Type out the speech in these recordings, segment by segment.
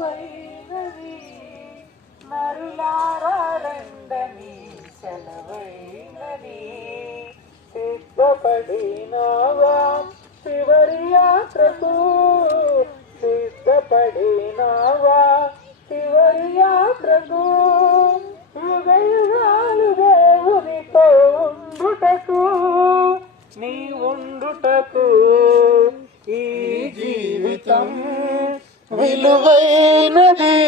విలువైనది నరులారండని సెలవైనది. సిద్ధపడినావా చివరి యాత్రకు, సిద్ధపడినావా చివరి యాత్రకు, యుగ యుగాలు దేవునితో ఉండుటకు, నీ ఉండుటకు. ఈ జీవితం విలువైనది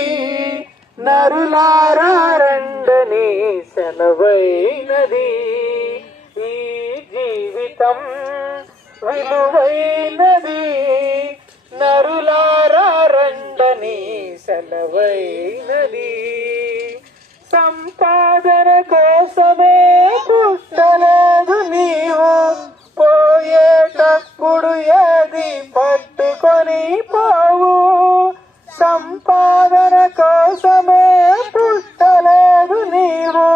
నరులారండని సెలవైనది. ఈ జీవితం విలువైనది నరులారండని సెలవైనది. సంపాదన కోసమే పుట్టలేదు నీవు, పోయేటప్పుడు ఏది పట్టుకొని పోవు. సంపాదన కోసమే పుట్టలేదు నీవు,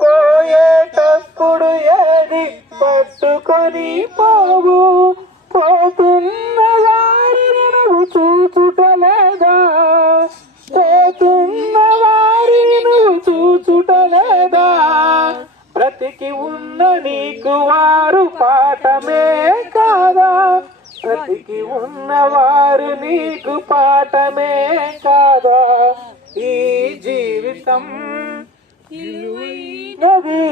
పోయేటప్పుడు ఏది పట్టుకొని పోవు. పోతున్న వారిని నువ్వు చూచుటలేదా, పోతున్న వారిని నువ్వు చూచుటలేదా. బ్రతికి ఉన్న నీకు వారు పాఠమే కాదా, బ్రతికి ఉన్నవారు నీకు పాఠమే కాదా. ఈ జీవితం విలువైనది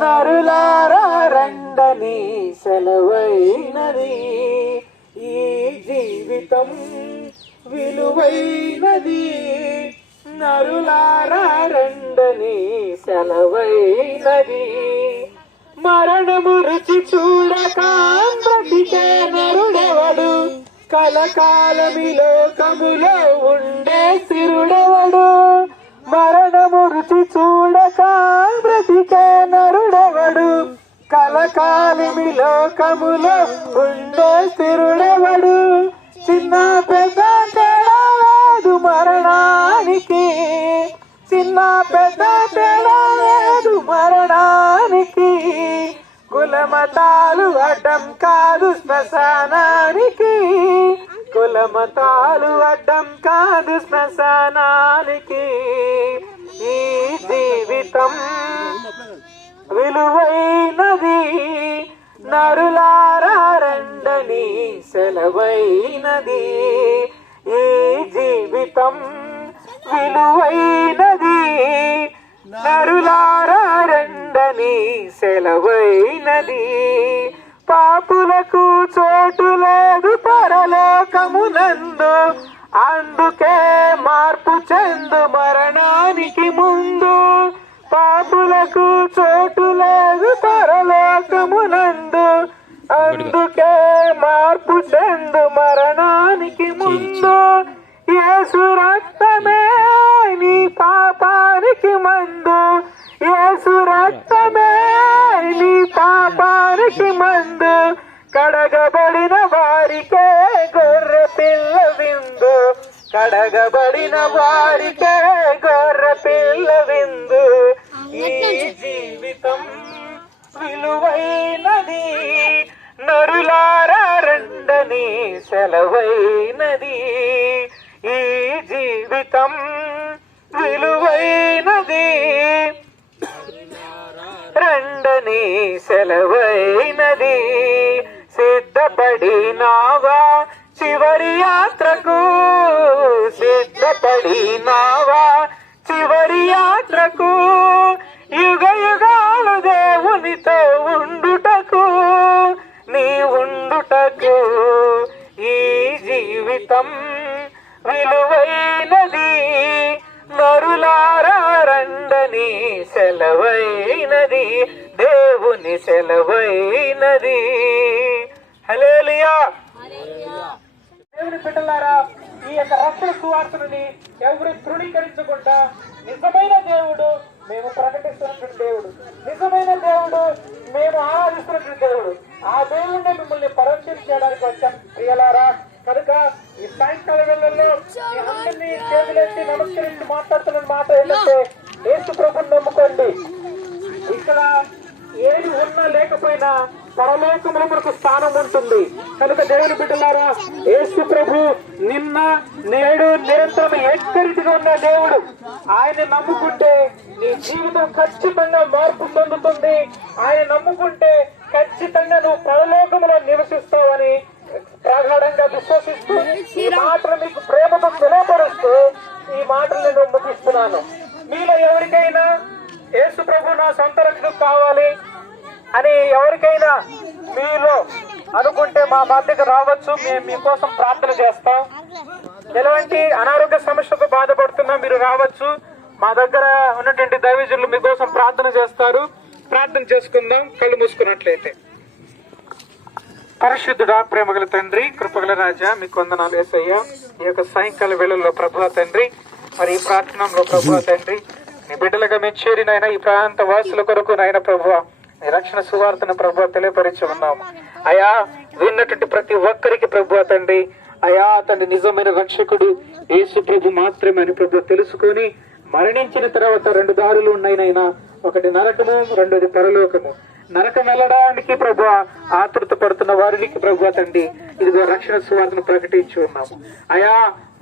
నరులారండని సెలవైనది. ఈ జీవితం విలువైనది నరులారండని సెలవైనది. మరణము రుచి చూడక బ్రతికే నరుడెవడు, కలకాలమి లోకములో ఉండే స్థిరుడెవడు. మరణము రుచి చూడక బ్రతికే నరుడెవడు, కలకాలమి లోకములో ఉండే స్థిరుడెవడు. చిన్న పెద్ద తేడా లేదు మరణానికి, చిన్న పెద్ద తేడా లేదు మరణానికి. కులమతాలు అడ్డం కాదు శ్మశానానికి, కులమతాలు అడ్డం కాదు శ్మశానానికి. ఈ జీవితం విలువైనది నరులారండని సెలవైనది. ఈ జీవితం విలువైనది నరులారండని సెలవైనది. పాపులకు చోటు లేదు పరలోకమునందు, అందుకే మార్పు చెందు మరణానికి ముందు. పాపులకు చోటు లేదు పరలోకమునందు, అందుకే మార్పు చెందు మరణానికి ముందు. యేసు రక్తమే నీ పాపానికి మందు, యేసు రక్తమే నీ పాపానికి మందు. కడగబడిన వారికే గొర్రె పిల్ల విందు, కడగబడిన వారికే గొర్రె పిల్ల విందు. ఈ జీవితం విలువైనది నరులారండని సెలవైనది. ఈ జీవితం విలువైనది రండని సెలవైనది. సిద్ధపడినావా చివరి యాత్రకు, సిద్ధపడినావా చివరి యాత్రకు, యుగ యుగాలు దేవునితో ఉండుటకు, నీ ఉండుటకు. ఈ జీవితం విలువైనది నరులారండని సెలవైనది, దేవుని సెలవైనది. హల్లెలూయా. దేవుని బిడ్డలారా, ఈ యొక్క రక్షణ సువార్తని ఎవరు తృణీకరించకుండా నిజమైన దేవుడు మేము ప్రకటిస్తున్నటువంటి దేవుడు, నిజమైన దేవుడు మేము ఆరాధిస్తున్నటువంటి దేవుడు, ఆ దేవుడిని మిమ్మల్ని పరీక్షించడానికి చేయడానికి వచ్చాం ప్రియులారా. కనుక ఈ సాయంకాల వేళల్లో మీ అందరినీ చేతులెత్తి నమస్కరించి మాట్లాడుతున్న మాట ఏంటంటే, యేసు ప్రభుని నమ్ముకోండి. ఇక్కడ ఏది ఉన్నా లేకపోయినా పరలోకములో మనకు స్థానం ఉంటుంది. కనుక దేవుని బిడ్డలారా, యేసు ప్రభు నిన్న నేడు నిరంతరం ఏకరీతిగా ఉన్న దేవుడు. ఆయన నమ్ముకుంటే నీ జీవితం ఖచ్చితంగా మార్పు పొందుతుంది. ఆయన నమ్ముకుంటే ఖచ్చితంగా నువ్వు పరలోకములో నివసిస్తావని ప్రగాఢంగా విశ్వసిస్తూ ఈ మాటలు మీకు ప్రేమతో తెలియపరుస్తూ ఈ మాటలు నేను ముగిస్తున్నాను. మీలో ఎవరికైనా యేసు ప్రభు నా సొంత రక్షణ కావాలి అని ఎవరికైనా మీలో అనుకుంటే మా మధ్యకు రావచ్చు. మేము మీకోసం ప్రార్థన చేస్తాం. ఎలాంటి అనారోగ్య సమస్యతో బాధపడుతున్నా మీరు రావచ్చు. మా దగ్గర ఉన్నటువంటి దైవజనులు మీకోసం ప్రార్థన చేస్తారు. ప్రార్థన చేసుకుందాం కళ్ళు మూసుకున్నట్లయితే. పరిశుద్ధుడా, ప్రేమగల తండ్రి, కృపగల రాజా, మీకు వందనాలు యేసయ్యా. ఈ యొక్క సాయంకాల వేళల్లో ప్రభువా తండ్రి, మరి ఈ ప్రార్థనలో ప్రభువా తండ్రి, నీ బిడ్డలుగా మేము చేరినైనా ఈ ప్రాంత వాసుల కొరకు నాయన ప్రభువా నీ రక్షణ సువార్తను ప్రభువా తెలియపరిచి ఉన్నాము. అయా విన్నటువంటి ప్రతి ఒక్కరికి ప్రభువా తండ్రి, అయా తండ్రి నిజమైన రక్షకుడు యేసు ప్రభు మాత్రమే అని ప్రభువా తెలుసుకొని మరణించిన తర్వాత 2 దారులు ఉన్నాయినైనా. ఒకటి నరకము, రెండోది పరలోకము. నరకం వెళ్ళడానికి ప్రభు ఆతృత పడుతున్న వారికి ప్రభు తండ్రి ఇదిగో రక్షణ సువార్తను ప్రకటించి ఉన్నాము. అయా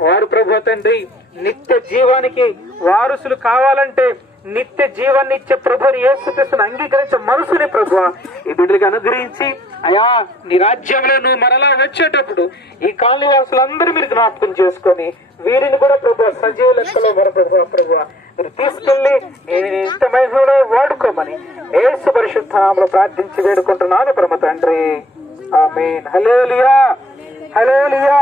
వారు ప్రభు తండ్రి నిత్య జీవానికి వారసులు కావాలంటే నిత్య జీవాన్ని ఇచ్చే ప్రభుని యేసుక్రీస్తును అంగీకరించే మనసుని ప్రభు ఈ బిడ్డలకు అనుగ్రహించి అయా నీ రాజ్యంలో నువ్వు మరలా వచ్చేటప్పుడు ఈ కాలనీ వాసులందరూ మీరు జ్ఞాపకం చేసుకొని వీరిని కూడా ప్రభు సజీవ లెక్కలో ప్రభు మీరు తీసుకెళ్లి ఇంత మహిమలో వాడుకోమని యేసు పరిశుద్ధ నామములో ప్రార్థించి వేడుకుంటున్నాను పరమ తండ్రి. ఆమేన్. హల్లెలూయా, హల్లెలూయా.